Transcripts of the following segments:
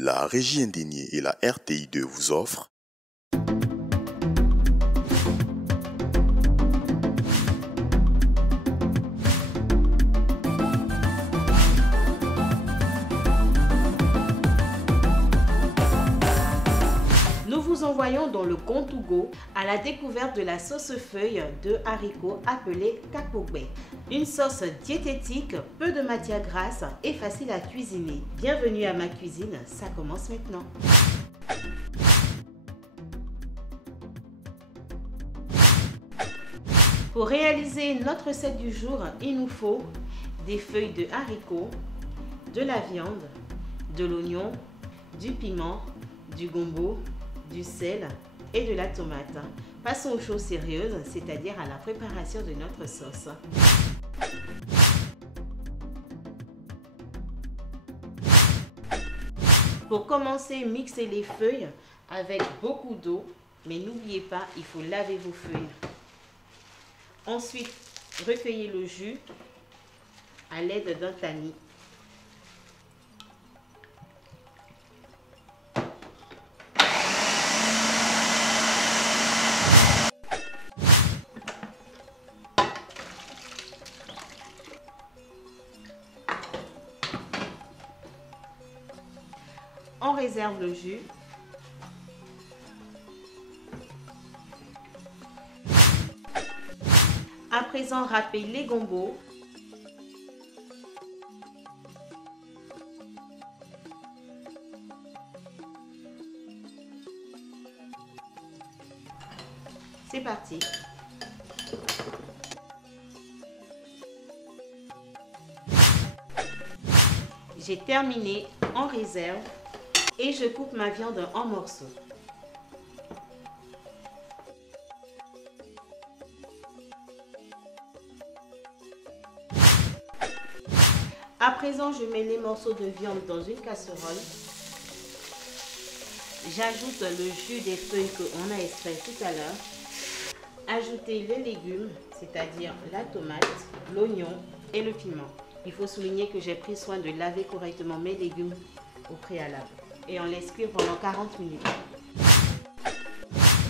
La Régie indignée et la RTI2 vous offrent Nous vous envoyons dans le Kontougo à la découverte de la sauce feuille de haricots appelée kapogbe. Une sauce diététique, peu de matière grasse et facile à cuisiner. Bienvenue à ma cuisine, ça commence maintenant. Pour réaliser notre recette du jour, il nous faut des feuilles de haricots, de la viande, de l'oignon, du piment, du gombo, du sel et de la tomate. Passons aux choses sérieuses, c'est-à-dire à la préparation de notre sauce. Pour commencer, mixez les feuilles avec beaucoup d'eau, mais n'oubliez pas, il faut laver vos feuilles. Ensuite, recueillez le jus à l'aide d'un tamis. On réserve le jus. À présent, râpez les gombos. C'est parti. J'ai terminé, en réserve. Et je coupe ma viande en morceaux. À présent, je mets les morceaux de viande dans une casserole. J'ajoute le jus des feuilles qu'on a extrait tout à l'heure. Ajoutez les légumes, c'est-à-dire la tomate, l'oignon et le piment. Il faut souligner que j'ai pris soin de laver correctement mes légumes au préalable. Et on laisse cuire pendant 40 minutes.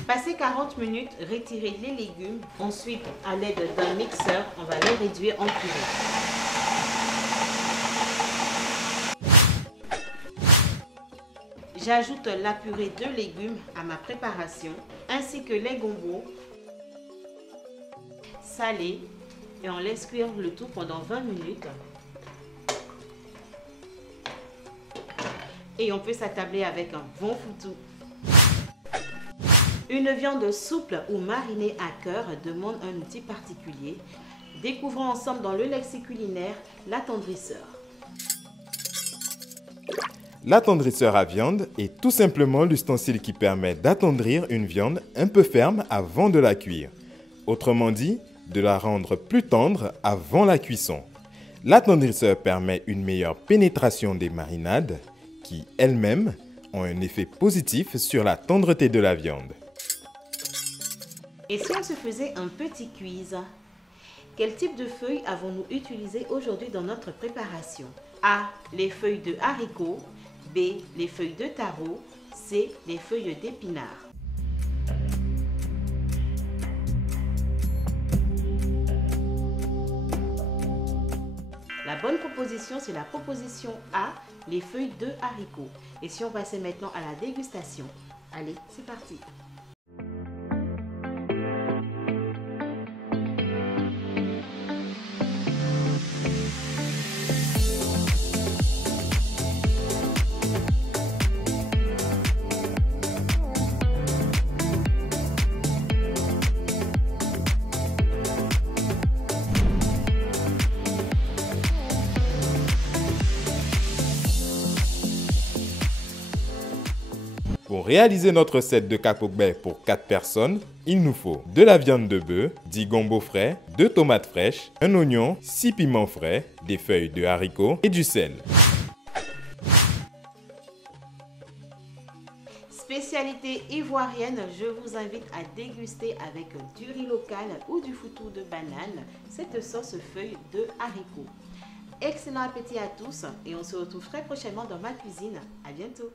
Passé 40 minutes, retirez les légumes. Ensuite, à l'aide d'un mixeur, on va les réduire en purée. J'ajoute la purée de légumes à ma préparation, ainsi que les gombos salés. Et on laisse cuire le tout pendant 20 minutes. Et on peut s'attabler avec un bon foutou. Une viande souple ou marinée à cœur demande un outil particulier. Découvrons ensemble dans le lexique culinaire l'attendrisseur. L'attendrisseur à viande est tout simplement l'ustensile qui permet d'attendrir une viande un peu ferme avant de la cuire. Autrement dit, de la rendre plus tendre avant la cuisson. L'attendrisseur permet une meilleure pénétration des marinades qui, elles-mêmes, ont un effet positif sur la tendreté de la viande. Et si on se faisait un petit quiz? Quel type de feuilles avons-nous utilisé aujourd'hui dans notre préparation? A. Les feuilles de haricots. B. Les feuilles de taro. C. Les feuilles d'épinards. La bonne proposition, c'est la proposition A, les feuilles de haricots. Et si on passait maintenant à la dégustation? Allez, c'est parti. Pour réaliser notre recette de kapogbe pour 4 personnes, il nous faut de la viande de bœuf, 10 gombo frais, 2 tomates fraîches, un oignon, 6 piments frais, des feuilles de haricots et du sel. Spécialité ivoirienne, je vous invite à déguster avec du riz local ou du foutou de banane cette sauce feuille de haricots. Excellent appétit à tous et on se retrouve très prochainement dans ma cuisine. À bientôt.